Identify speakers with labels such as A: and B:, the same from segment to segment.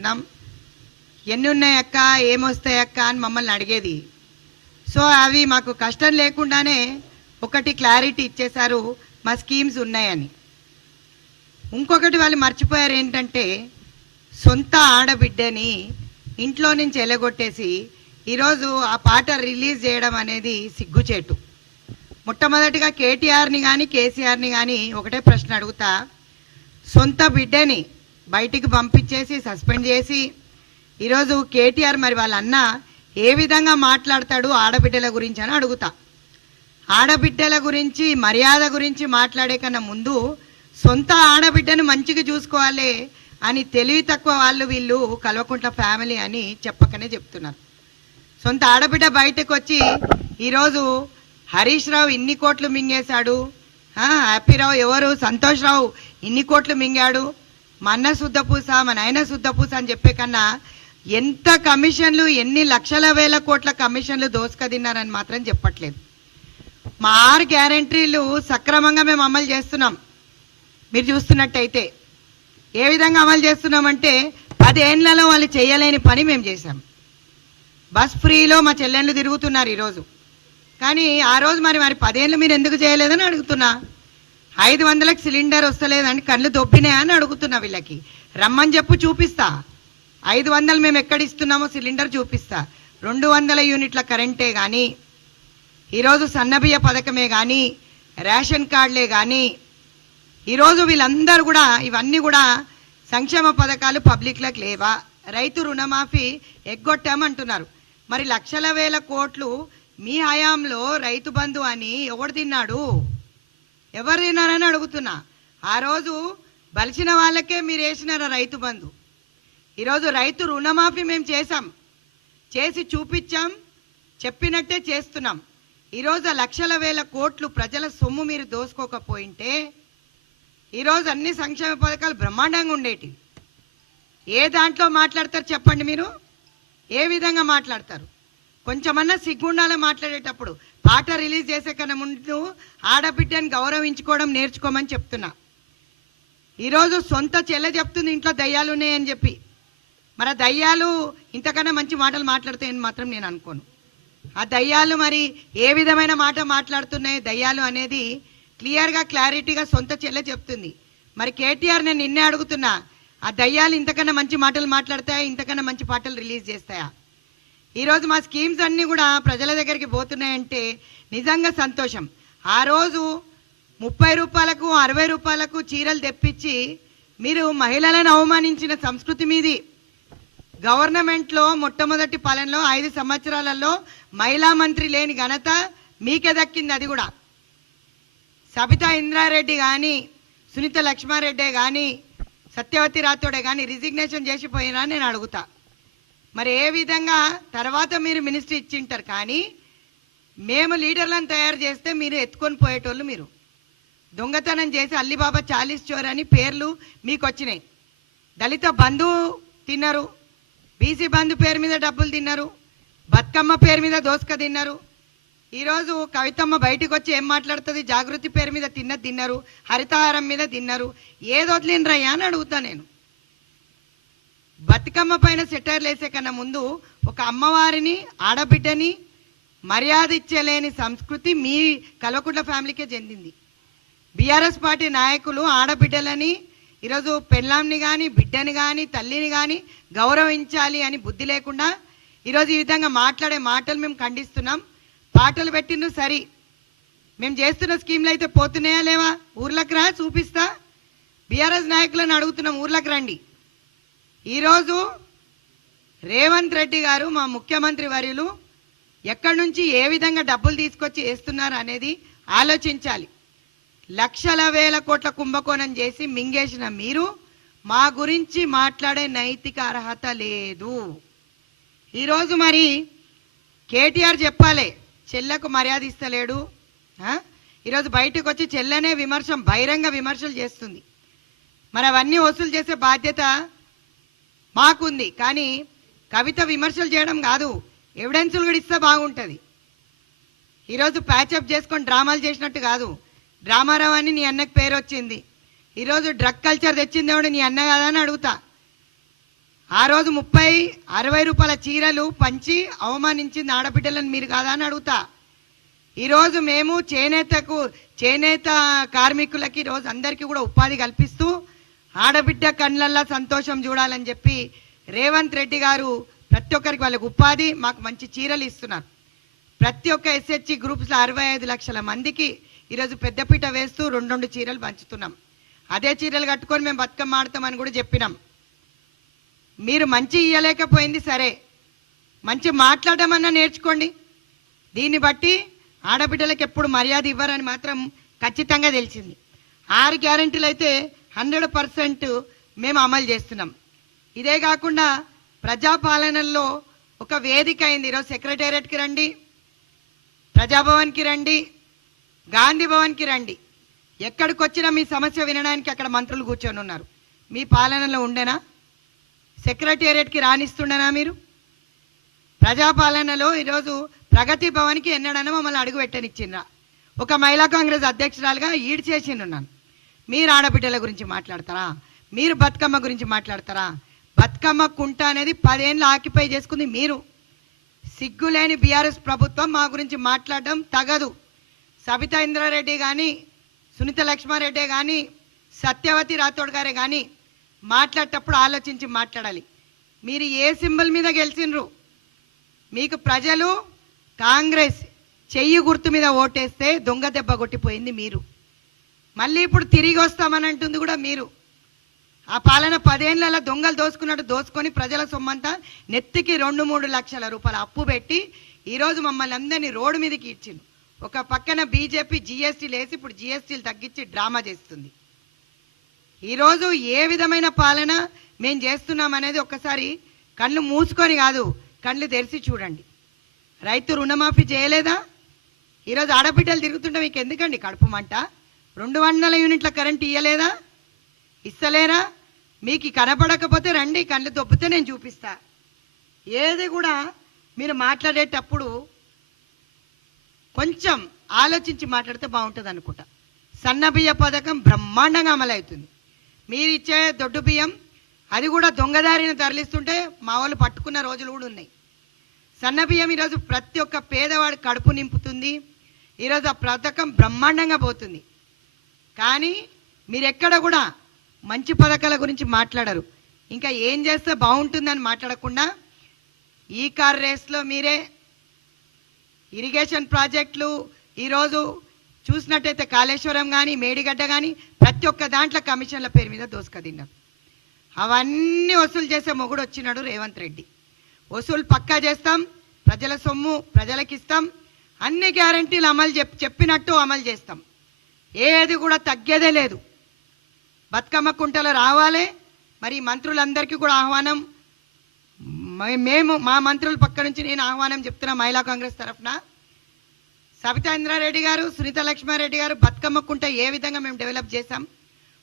A: ఎన్ని ఉన్నాయక్క ఏమొస్తాయక్క అని మమ్మల్ని అడిగేది. సో అవి మాకు కష్టం లేకుండానే ఒకటి క్లారిటీ ఇచ్చేశారు మా స్కీమ్స్ ఉన్నాయని. ఇంకొకటి వాళ్ళు మర్చిపోయారు ఏంటంటే సొంత ఆడబిడ్డని ఇంట్లో నుంచి ఎలగొట్టేసి ఈరోజు ఆ పాట రిలీజ్ చేయడం అనేది సిగ్గుచేటు. మొట్టమొదటిగా కేటీఆర్ని కానీ కేసీఆర్ని కానీ ఒకటే ప్రశ్న అడుగుతా. సొంత బిడ్డని బయటికి పంపించేసి సస్పెండ్ చేసి ఈరోజు కేటీఆర్ మరి వాళ్ళ అన్న ఏ విధంగా మాట్లాడతాడు ఆడబిడ్డల గురించి అని అడుగుతా. ఆడబిడ్డల గురించి మర్యాద గురించి మాట్లాడే కన్నా ముందు సొంత ఆడబిడ్డను మంచిగా చూసుకోవాలి అని తెలివి తక్కువ వాళ్ళు వీళ్ళు కల్వకుంట్ల ఫ్యామిలీ అని చెప్పకనే చెప్తున్నారు. సొంత ఆడబిడ్డ బయటకు వచ్చి ఈరోజు హరీష్ రావు ఇన్ని కోట్లు మింగేశాడు హ్యాపీరావు ఎవరు సంతోష్ రావు ఇన్ని కోట్లు మింగాడు మా అన్న శుద్ధపూస మా నాయన శుద్ధపూస అని చెప్పే కన్నా ఎంత కమిషన్లు ఎన్ని లక్షల వేల కోట్ల కమిషన్లు దోసుక తిన్నారని మాత్రం చెప్పట్లేదు. మా ఆరు గ్యారంటీలు సక్రమంగా మేము అమలు చేస్తున్నాం. మీరు చూస్తున్నట్టయితే ఏ విధంగా అమలు చేస్తున్నామంటే పదేళ్ళలో వాళ్ళు చేయలేని పని మేము చేశాం. బస్ ఫ్రీలో మా చెల్లెళ్ళు తిరుగుతున్నారు ఈరోజు. కానీ ఆ రోజు మరి మరి పదేళ్ళు మీరు ఎందుకు చేయలేదని అడుగుతున్నా. ఐదు వందలకు సిలిండర్ వస్తలేదని కళ్ళు దొబ్బినాయా అని అడుగుతున్నా వీళ్ళకి. రమ్మని చెప్పు చూపిస్తా. ఐదు వందలు మేము ఎక్కడ ఇస్తున్నామో సిలిండర్ చూపిస్తా. రెండు వందల యూనిట్ల కరెంటే కానీ ఈరోజు సన్నబియ్య పథకమే కానీ రేషన్ కార్డులే కానీ ఈరోజు వీళ్ళందరూ కూడా ఇవన్నీ కూడా సంక్షేమ పథకాలు పబ్లిక్లకు లేవా? రైతు రుణమాఫీ ఎగ్గొట్టామంటున్నారు. మరి లక్షల వేల కోట్లు మీ హయాంలో రైతు బంధు అని ఎవడు తిన్నాడు? ఎవరు తిన్నారని అడుగుతున్నా. ఆ రోజు బలిసిన వాళ్ళకే మీరు వేసినారా రైతు బంధు? ఈరోజు రైతు రుణమాఫీ మేము చేశాం. చేసి చూపించాం. చెప్పినట్టే చేస్తున్నాం. ఈరోజు లక్షల వేల కోట్లు ప్రజల సొమ్ము మీరు దోసుకోకపోయింటే ఈరోజు అన్ని సంక్షేమ పథకాలు బ్రహ్మాండంగా ఉండేటివి. ఏ దాంట్లో మాట్లాడతారు చెప్పండి మీరు? ఏ విధంగా మాట్లాడతారు? కొంచెమన్నా సిగ్గుండాలో మాట్లాడేటప్పుడు. పాట రిలీజ్ చేసే కన్నా ముందు ఆడబిడ్డని గౌరవించుకోవడం నేర్చుకోమని చెప్తున్నా. ఈరోజు సొంత చెల్ల చెప్తుంది ఇంట్లో దయ్యాలు ఉన్నాయని చెప్పి. మరి ఆ దయ్యాలు ఇంతకన్నా మంచి మాటలు మాట్లాడతాయని మాత్రం నేను అనుకోను. ఆ దయ్యాలు మరి ఏ విధమైన మాట మాట్లాడుతున్నాయి? దయ్యాలు అనేది క్లియర్గా క్లారిటీగా సొంత చెల్లె చెప్తుంది. మరి కేటీఆర్ నేను నిన్నే అడుగుతున్నా ఆ దయ్యాలు ఇంతకన్నా మంచి మాటలు మాట్లాడతాయా? ఇంతకన్నా మంచి పాటలు రిలీజ్ చేస్తాయా? ఈరోజు మా స్కీమ్స్ అన్నీ కూడా ప్రజల దగ్గరికి పోతున్నాయంటే నిజంగా సంతోషం. ఆ రోజు ముప్పై రూపాయలకు అరవై రూపాయలకు చీరలు తెప్పించి మీరు మహిళలను అవమానించిన సంస్కృతి మీది. గవర్నమెంట్లో మొట్టమొదటి పాలనలో ఐదు సంవత్సరాలలో మహిళా మంత్రి లేని ఘనత మీకే దక్కింది అది కూడా. సబితా ఇంద్రారెడ్డి కానీ సునీత లక్ష్మారెడ్డే కానీ సత్యవతి రాథోడే కానీ రిజిగ్నేషన్ చేసిపోయినా నేను అడుగుతా. మరి ఏ విధంగా తర్వాత మీరు మినిస్ట్రీ ఇచ్చింటారు కానీ మేము లీడర్లను తయారు చేస్తే మీరు ఎత్తుకొని పోయేటోళ్ళు మీరు. దొంగతనం చేసి అల్లిబాబా చాలీస్ చోర్ అని పేర్లు మీకు వచ్చినాయి. దళిత బంధు తిన్నారు. బీసీ బంధు పేరు మీద డబ్బులు తిన్నారు. బతుకమ్మ పేరు మీద దోసక తిన్నారు. ఈరోజు కవితమ్మ బయటకు వచ్చి ఏం మాట్లాడుతుంది? జాగృతి పేరు మీద తిన్నది తిన్నారు. హరితహారం మీద తిన్నారు. ఏది వదిలినరయ్యా అని అడుగుతా నేను. బతుకమ్మ పైన సెటర్లు వేసే కన్నా ముందు ఒక అమ్మవారిని ఆడబిడ్డని మర్యాద ఇచ్చేలేని సంస్కృతి మీ కల్వకుంట్ల ఫ్యామిలీకే చెందింది. బీఆర్ఎస్ పార్టీ నాయకులు ఆడబిడ్డలని ఈరోజు పెళ్ళాంని కానీ బిడ్డని కానీ తల్లిని కానీ గౌరవించాలి అని బుద్ధి లేకుండా ఈరోజు ఈ విధంగా మాట్లాడే మాటలు మేము ఖండిస్తున్నాం. పాటలు పెట్టిండ్రు సరి. మేము చేస్తున్న స్కీమ్లు అయితే పోతున్నాయా లేవా? ఊర్లకు రా చూపిస్తా. బీఆర్ఎస్ నాయకులను అడుగుతున్నాం ఊర్లకు రండి. ఈరోజు రేవంత్ రెడ్డి గారు మా ముఖ్యమంత్రి వర్యులు ఎక్కడి నుంచి ఏ విధంగా డబ్బులు తీసుకొచ్చి వేస్తున్నారు అనేది ఆలోచించాలి. లక్షల వేల కోట్ల కుంభకోణం చేసి మింగేసిన మీరు మా గురించి మాట్లాడే నైతిక అర్హత లేదు. ఈరోజు మరి కేటీఆర్ చెప్పాలి చెల్లకు మర్యాద ఇస్తలేడు ఈరోజు బయటకు వచ్చి చెల్లనే విమర్శం బహిరంగ విమర్శలు చేస్తుంది. మరి అవన్నీ వసూలు చేసే బాధ్యత మాకుంది. కానీ కవిత విమర్శలు చేయడం కాదు. ఎవిడెన్సులు కూడా ఇస్తే బాగుంటుంది. ఈరోజు ప్యాచప్ చేసుకొని డ్రామాలు చేసినట్టు కాదు. డ్రామారావు అని నీ అన్నకి పేరు వచ్చింది. ఈరోజు డ్రగ్ కల్చర్ తెచ్చింది ఎవడు? నీ అన్న కదా అని అడుగుతా. ఆ రోజు ముప్పై అరవై రూపాయల చీరలు పంచి అవమానించింది ఆడబిడ్డలను మీరు కాదా అని అడుగుతా. ఈరోజు మేము చేనేతకు చేనేత కార్మికులకి ఈరోజు అందరికీ కూడా ఉపాధి కల్పిస్తూ ఆడబిడ్డ కళ్ళల్లో సంతోషం చూడాలని చెప్పి రేవంత్ రెడ్డి గారు ప్రతి ఒక్కరికి వాళ్ళకి ఉపాధి మాకు మంచి చీరలు ఇస్తున్నారు. ప్రతి ఒక్క ఎస్హెచ్జి గ్రూప్స్లో అరవై ఐదు లక్షల మందికి ఈరోజు పెద్దపీట వేస్తూ రెండు రెండు చీరలు పంచుతున్నాం. అదే చీరలు కట్టుకొని మేము బతుకమ్మ ఆడతామని కూడా చెప్పినాం. మీరు మంచి ఇయ్యలేకపోయింది సరే. మంచి మాట్లాడమన్నా నేర్చుకోండి. దీన్ని బట్టి ఆడబిడ్డలకు ఎప్పుడు మర్యాద ఇవ్వరని మాత్రం ఖచ్చితంగా తెలిసింది. ఆరు గ్యారెంటీలు అయితే హండ్రెడ్ పర్సెంట్ మేము అమలు చేస్తున్నాం. ఇదే కాకుండా ప్రజాపాలనలో ఒక వేదిక అయింది. ఈరోజు సెక్రటేరియట్కి రండి ప్రజాభవన్కి రండి గాంధీ భవన్కి రండి. ఎక్కడికి వచ్చినా మీ సమస్య వినడానికి అక్కడ మంత్రులు కూర్చొని ఉన్నారు. మీ పాలనలో ఉండేనా? సెక్రటేరియట్కి రాణిస్తుండనా మీరు? ప్రజాపాలనలో ఈరోజు ప్రగతి భవన్కి ఎన్నడన్నా మమ్మల్ని అడుగు పెట్టనిచ్చిండ్రా ఒక మహిళా కాంగ్రెస్ అధ్యక్షురాలుగా ఈడ్ చేసిండున్నాను మీరు ఆడబిడ్డల గురించి మాట్లాడతారా? మీరు బతుకమ్మ గురించి మాట్లాడతారా? బతుకమ్మ కుంట అనేది పదేళ్ళు ఆక్యుపై చేసుకుంది మీరు. సిగ్గులేని బీఆర్ఎస్ ప్రభుత్వం మా గురించి మాట్లాడడం తగదు. సబితా ఇంద్రారెడ్డి కానీ సునీత లక్ష్మారెడ్డి కానీ సత్యవతి రాథోడ్ గారే కానీ మాట్లాడేటప్పుడు ఆలోచించి మాట్లాడాలి. మీరు ఏ సింబల్ మీద గెలిచిండ్రు? మీకు ప్రజలు కాంగ్రెస్ చెయ్యి గుర్తు మీద ఓటేస్తే దొంగ దెబ్బ కొట్టిపోయింది మీరు. మళ్ళీ ఇప్పుడు తిరిగి వస్తామని అంటుంది కూడా మీరు. ఆ పాలన పదేళ్ళలో దొంగలు దోసుకున్నట్టు దోసుకొని ప్రజల సొమ్మంతా నెత్తికి రెండు మూడు లక్షల రూపాయల అప్పు పెట్టి ఈరోజు మమ్మల్ని అందరినీ రోడ్డు మీదకి ఇచ్చింది ఒక పక్కన బీజేపీ జీఎస్టీలు వేసి ఇప్పుడు జీఎస్టీలు తగ్గించి డ్రామా చేస్తుంది. ఈరోజు ఏ విధమైన పాలన మేము చేస్తున్నాం అనేది ఒక్కసారి కళ్ళు మూసుకొని కాదు కళ్ళు తెరిచి చూడండి. రైతు రుణమాఫీ చేయలేదా? ఈరోజు ఆడబిడ్డలు తిరుగుతుంటే మీకు ఎందుకండి కడుపు మంట? రెండు వందల యూనిట్ల కరెంట్ ఇయ్యలేదా? ఇస్తలేరా? మీకు కనపడకపోతే రండి కళ్ళు దొబ్బితే నేను చూపిస్తా. ఏది కూడా మీరు మాట్లాడేటప్పుడు కొంచెం ఆలోచించి మాట్లాడితే బాగుంటుంది అనుకుంటా. సన్న బియ్య పథకం బ్రహ్మాండంగా అమలవుతుంది. మీరు ఇచ్చే దొడ్డు బియ్యం అది కూడా దొంగదారిని తరలిస్తుంటే మా వాళ్ళు పట్టుకున్న రోజులు కూడా ఉన్నాయి. సన్న బియ్యం ఈరోజు ప్రతి ఒక్క పేదవాడి కడుపు నింపుతుంది. ఈరోజు ఆ పథకం బ్రహ్మాండంగా పోతుంది. కానీ మీరెక్కడ కూడా మంచి పథకాల గురించి మాట్లాడరు. ఇంకా ఏం చేస్తే బాగుంటుందని మాట్లాడకుండా ఈ కార్ రేస్లో మీరే ఇరిగేషన్ ప్రాజెక్టులు ఈరోజు చూసినట్టయితే కాళేశ్వరం కానీ మేడిగడ్డ కానీ ప్రతి ఒక్క దాంట్లో కమిషన్ల పేరు మీద దోసుకదిన్నారు అవన్నీ వసూలు చేసే మొగుడు వచ్చినాడు రేవంత్ రెడ్డి. వసూలు పక్కా చేస్తాం ప్రజల సొమ్ము ప్రజలకిస్తాం అన్ని గ్యారంటీలు అమలు చెప్ చెప్పినట్టు అమలు చేస్తాం. ఏది కూడా తగ్గేదే లేదు. బతుకమ్మ కుంటలో రావాలి మరి మంత్రులందరికీ కూడా ఆహ్వానం. మే- మేము మా మంత్రుల పక్క నుంచి నేను ఆహ్వానం చెప్తున్నా మహిళా కాంగ్రెస్ తరఫున. సబితాంద్రారెడ్డి గారు సునీత లక్ష్మారెడ్డి గారు బతుకమ్మ కుంట ఏ విధంగా మేము డెవలప్ చేశాం?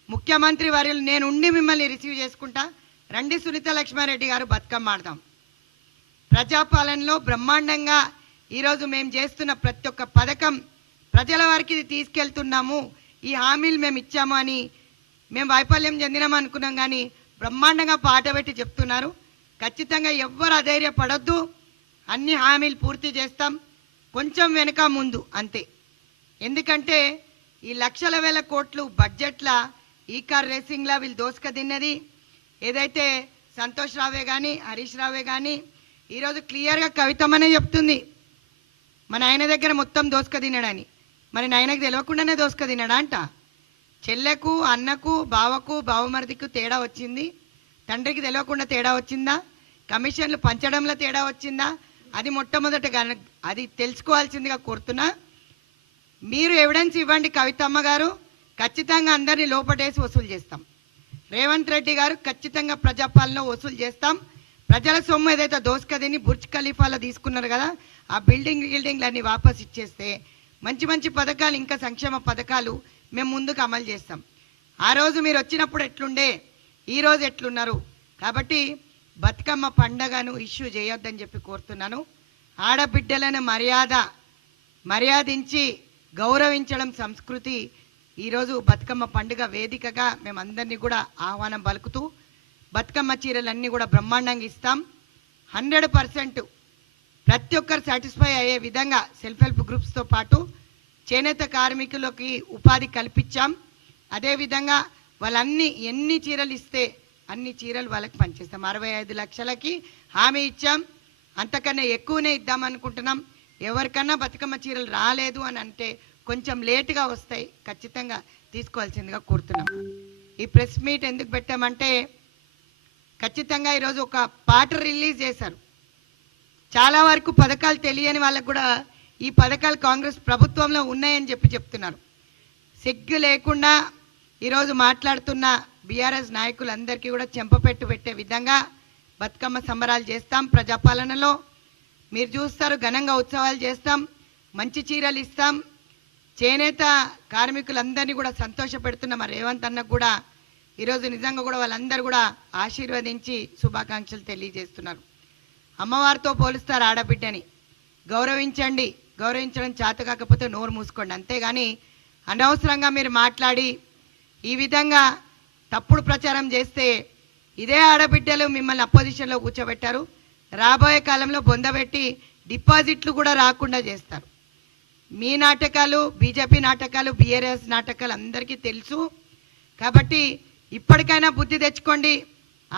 A: ముఖ్యమంత్రి వర్యులు నేను ఉండి మిమ్మల్ని రిసీవ్ చేసుకుంటా. రండి సునీత లక్ష్మారెడ్డి గారు బతుకమ్మ ఆడదాం. ప్రజాపాలనలో బ్రహ్మాండంగా ఈరోజు మేము చేస్తున్న ప్రతి ఒక్క పథకం ప్రజల వారికి ఇది తీసుకెళ్తున్నాము. ఈ హామీలు మేము ఇచ్చాము అని మేము వైఫల్యం చెందినాం అనుకున్నాం కానీ బ్రహ్మాండంగా పాట పెట్టి చెప్తున్నారు. ఖచ్చితంగా ఎవ్వరు అధైర్యపడొద్దు. అన్ని హామీలు పూర్తి చేస్తాం. కొంచెం వెనుక ముందు అంతే. ఎందుకంటే ఈ లక్షల వేల కోట్లు బడ్జెట్ల ఈ కార్ రేసింగ్లా వీళ్ళు దోసుక తిన్నది. ఏదైతే సంతోష్ రావే కానీ హరీష్ రావే కానీ ఈరోజు క్లియర్గా కవితమనే చెప్తుంది. మన ఆయన దగ్గర మొత్తం దోసుక తినడని. మరి నాయనకు తెలియకుండానే దోసుక తినడా అంట. చెల్లెకు అన్నకు బావకు బావమరిదికు తేడా వచ్చింది? తండ్రికి తెలియకుండా తేడా వచ్చిందా? కమిషన్లు పంచడంలో తేడా వచ్చిందా? అది మొట్టమొదట అది తెలుసుకోవాల్సిందిగా కోరుతున్నా. మీరు ఎవిడెన్స్ ఇవ్వండి కవితమ్మ గారు. ఖచ్చితంగా అందరినీ లోపటేసి వసూలు చేస్తాం. రేవంత్ రెడ్డి గారు ఖచ్చితంగా ప్రజాపాలన వసూలు చేస్తాం. ప్రజల సొమ్ము ఏదైతే దోసుకదిని బుర్జ్ ఖలీఫాలో తీసుకున్నారు కదా ఆ బిల్డింగ్ గిల్డింగ్లు వాపస్ ఇచ్చేస్తే మంచి మంచి పథకాలు ఇంకా సంక్షేమ పథకాలు మేము ముందుకు అమలు చేస్తాం. ఆ రోజు మీరు వచ్చినప్పుడు ఎట్లుండే? ఈరోజు ఎట్లున్నారు? కాబట్టి బతుకమ్మ పండగను ఇష్యూ చేయొద్దని చెప్పి కోరుతున్నాను. ఆడబిడ్డలను మర్యాద మర్యాదించి గౌరవించడం సంస్కృతి ఈరోజు బతుకమ్మ పండుగ వేదికగా మేమందరినీ కూడా ఆహ్వానం పలుకుతూ బతుకమ్మ చీరలన్నీ కూడా బ్రహ్మాండంగా ఇస్తాం. హండ్రెడ్ పర్సెంట్ ప్రతి ఒక్కరు సాటిస్ఫై అయ్యే విధంగా సెల్ఫ్ హెల్ప్ గ్రూప్స్తో పాటు చేనేత కార్మికులకి ఉపాధి కల్పించాం. అదేవిధంగా వాళ్ళన్ని ఎన్ని చీరలు ఇస్తే అన్ని చీరలు వాళ్ళకి పనిచేస్తాం. అరవై ఐదు లక్షలకి హామీ ఇచ్చాం. అంతకన్నా ఎక్కువనే ఇద్దామనుకుంటున్నాం ఎవరికన్నా బతుకమ్మ చీరలు రాలేదు అని అంటే కొంచెం లేటుగా వస్తాయి. ఖచ్చితంగా తీసుకోవాల్సిందిగా కోరుతున్నాం. ఈ ప్రెస్ మీట్ ఎందుకు పెట్టామంటే ఖచ్చితంగా ఈరోజు ఒక పాట రిలీజ్ చేశారు. చాలా వరకు పథకాలు తెలియని వాళ్ళకు కూడా ఈ పథకాలు కాంగ్రెస్ ప్రభుత్వంలో ఉన్నాయని చెప్పి చెప్తున్నారు. సిగ్గు లేకుండా ఈరోజు మాట్లాడుతున్న బీఆర్ఎస్ నాయకులందరికీ కూడా చెంపపెట్టు పెట్టే విధంగా బతుకమ్మ సంబరాలు చేస్తాం ప్రజాపాలనలో. మీరు చూస్తారు ఘనంగా ఉత్సవాలు చేస్తాం మంచి చీరలు ఇస్తాం. చేనేత కార్మికులందరినీ కూడా సంతోషపెడుతున్న మా రేవంత్ అన్నకు కూడా ఈరోజు నిజంగా కూడా వాళ్ళందరూ కూడా ఆశీర్వదించి శుభాకాంక్షలు తెలియజేస్తున్నారు. అమ్మవారితో పోలుస్తారు ఆడబిడ్డని. గౌరవించండి గౌరవించడం చేత కాకపోతే నోరు మూసుకోండి. అంతేగాని అనవసరంగా మీరు మాట్లాడి ఈ విధంగా తప్పుడు ప్రచారం చేస్తే ఇదే ఆడబిడ్డలు మిమ్మల్ని అపోజిషన్లో కూర్చోబెట్టారు. రాబోయే కాలంలో బొందబెట్టి డిపాజిట్లు కూడా రాకుండా చేస్తారు. మీ నాటకాలు బీజేపీ నాటకాలు బీఆర్ఎస్ నాటకాలు అందరికీ తెలుసు. కాబట్టి ఇప్పటికైనా బుద్ధి తెచ్చుకోండి.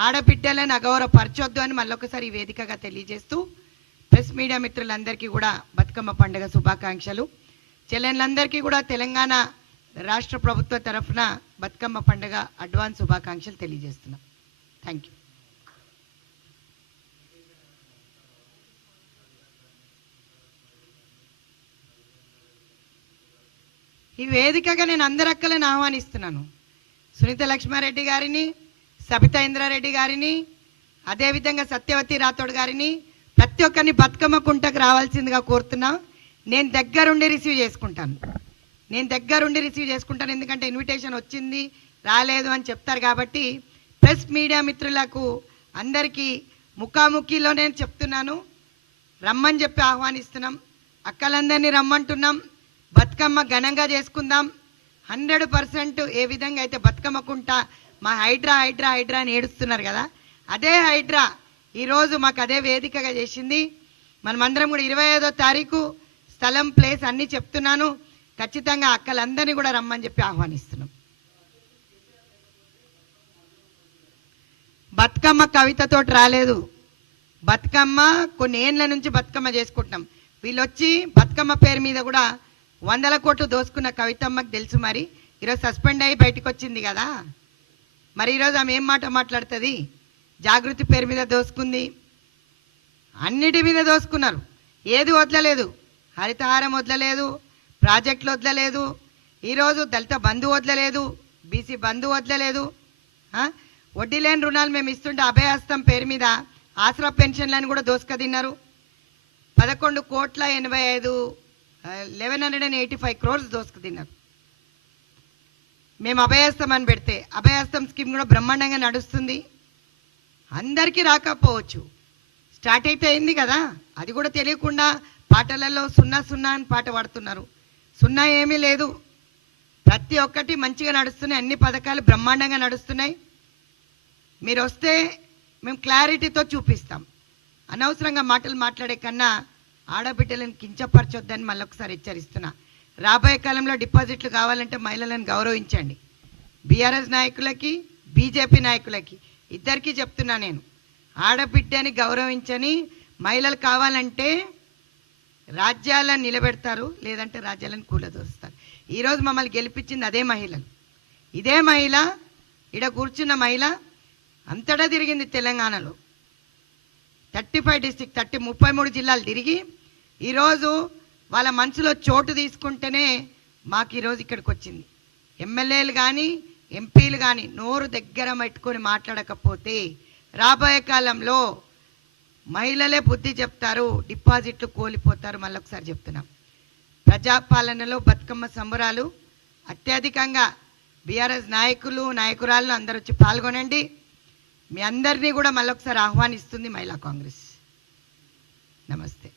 A: ఆడబిడ్డలను అగౌరవపరచొద్దు అని మళ్ళొకసారి ఈ వేదికగా తెలియజేస్తూ ప్రెస్ మీడియా మిత్రులందరికీ కూడా బతుకమ్మ పండుగ శుభాకాంక్షలు. చెల్లెళ్ళందరికీ కూడా తెలంగాణ రాష్ట్ర ప్రభుత్వ తరఫున బతుకమ్మ పండుగ అడ్వాన్స్ శుభాకాంక్షలు తెలియజేస్తున్నాం. థ్యాంక్ యూ ఈ వేదికగా నేను అందరి అక్కలను ఆహ్వానిస్తున్నాను. సునీత లక్ష్మారెడ్డి గారిని సబితా ఇంద్రారెడ్డి గారిని అదేవిధంగా సత్యవతి రాథోడ్ గారిని ప్రతి ఒక్కరిని బతుకమ్మ కుంటకు రావాల్సిందిగా కోరుతున్నా. నేను దగ్గరుండి రిసీవ్ చేసుకుంటాను. నేను దగ్గరుండి రిసీవ్ చేసుకుంటాను ఎందుకంటే ఇన్విటేషన్ వచ్చింది రాలేదు అని చెప్తారు కాబట్టి ప్రెస్ మీడియా మిత్రులకు అందరికీ ముఖాముఖిలో నేను చెప్తున్నాను. రమ్మని చెప్పి ఆహ్వానిస్తున్నాం. అక్కలందరినీ రమ్మంటున్నాం. బతుకమ్మ ఘనంగా చేసుకుందాం. హండ్రెడ్ పర్సెంట్ ఏ విధంగా అయితే బతుకమ్మకుంట మా హైడ్రా హైడ్రా హైడ్రా అని ఏడుస్తున్నారు కదా? అదే హైడ్రా. ఈరోజు మాకు అదే వేదికగా చేసింది. మనమందరం కూడా ఇరవై ఐదో తారీఖు స్థలం ప్లేస్ అన్నీ చెప్తున్నాను. ఖచ్చితంగా అక్కలందరినీ కూడా రమ్మని చెప్పి ఆహ్వానిస్తున్నాం. బతుకమ్మ కవితతోటి రాలేదు. బతుకమ్మ కొన్ని ఏండ్ల నుంచి బతుకమ్మ చేసుకుంటున్నాం. వీళ్ళు వచ్చి బతుకమ్మ పేరు మీద కూడా వందల కోట్లు దోసుకున్న కవితమ్మకు తెలుసు మరి. ఈరోజు సస్పెండ్ అయ్యి బయటకు వచ్చింది కదా? మరి ఈరోజు ఆమె ఏం మాట మాట్లాడుతుంది? జాగృతి పేరు మీద దోసుకుంది. అన్నిటి మీద దోసుకున్నారు. ఏది వదలలేదు. హరితహారం వదలలేదు. ప్రాజెక్టులు వదలలేదు. ఈరోజు దళిత బంధు వదలలేదు. బీసీ బంధు వదలలేదు. వడ్డీ లేని రుణాలు మేము ఇస్తుంటే అభయహస్తం పేరు మీద ఆసరా పెన్షన్లను కూడా దోసుకదిన్నారు. పదకొండు కోట్ల ఎనభై ఐదు eleven hundred and eighty five crores దోసుకు తిన్నారు మేము అభయస్తం అని పెడితే అభయస్తం స్కీమ్ కూడా బ్రహ్మాండంగా నడుస్తుంది. అందరికీ రాకపోవచ్చు. స్టార్ట్ అయితే అయింది కదా. అది కూడా తెలియకుండా పాటలలో సున్నా సున్నా అని పాట పాడుతున్నారు. సున్నా ఏమీ లేదు. ప్రతి ఒక్కటి మంచిగా నడుస్తున్నాయి. అన్ని పథకాలు బ్రహ్మాండంగా నడుస్తున్నాయి. మీరు వస్తే మేము క్లారిటీతో చూపిస్తాం. అనవసరంగా మాటలు మాట్లాడే కన్నా ఆడబిడ్డలను కించపరచొద్దని మళ్ళొకసారి హెచ్చరిస్తున్నా. రాబోయే కాలంలో డిపాజిట్లు కావాలంటే మహిళలను గౌరవించండి. బీఆర్ఎస్ నాయకులకి బీజేపీ నాయకులకి ఇద్దరికీ చెప్తున్నా నేను. ఆడబిడ్డని గౌరవించని మహిళలు కావాలంటే రాజ్యాలను నిలబెడతారు లేదంటే రాజ్యాలను కూలదోస్తారు. ఈరోజు మమ్మల్ని గెలిపించింది అదే మహిళలు. ఇదే మహిళ ఇడ కూర్చున్న మహిళ అంతటా తిరిగింది తెలంగాణలో. థర్టీ ఫైవ్ డిస్టిక్ థర్టీ ముప్పై మూడు జిల్లాలు తిరిగి ఈరోజు వాళ్ళ మనసులో చోటు తీసుకుంటేనే మాకు ఈరోజు ఇక్కడికి వచ్చింది. ఎమ్మెల్యేలు కానీ ఎంపీలు కానీ నోరు దగ్గర పెట్టుకొని మాట్లాడకపోతే రాబోయే కాలంలో మహిళలే బుద్ధి చెప్తారు డిపాజిట్లు కోల్పోతారు మళ్ళీ ఒకసారి చెప్తున్నాం. ప్రజాపాలనలో బతుకమ్మ సంబరాలు అత్యధికంగా బీఆర్ఎస్ నాయకులు నాయకురాలు అందరూ వచ్చి పాల్గొనండి. మీ అందరినీ కూడా మళ్ళొకసారి ఆహ్వానిస్తుంది మహిళా కాంగ్రెస్. నమస్తే.